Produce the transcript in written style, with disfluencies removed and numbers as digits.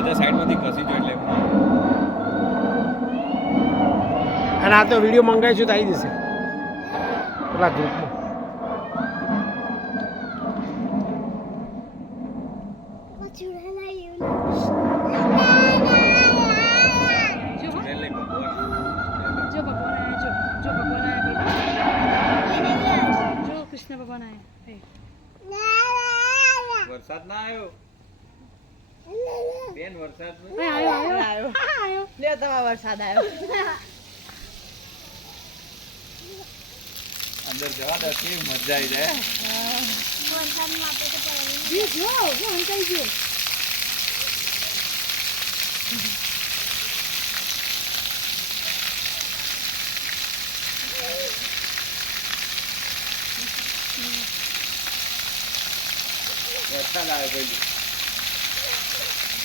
બધા સાઈડમાંથી ઘસી જો એટલે અને આ તો વિડીયો મંગાવીશું તો આવી જશે પેલા ગ્રુપમાં કૃષ્ણ ભગવાન વરસાદ ના આવ્યો બેન વરસાદ આવ્યો લ્યો તમારો વરસાદ આવ્યો અંદર જવા દે કેવી મજા આવી જાય વરસાદમાં આપણે તો પડે જો અંકાઈ ગયો વરસાદ આવ્યો ભાઈ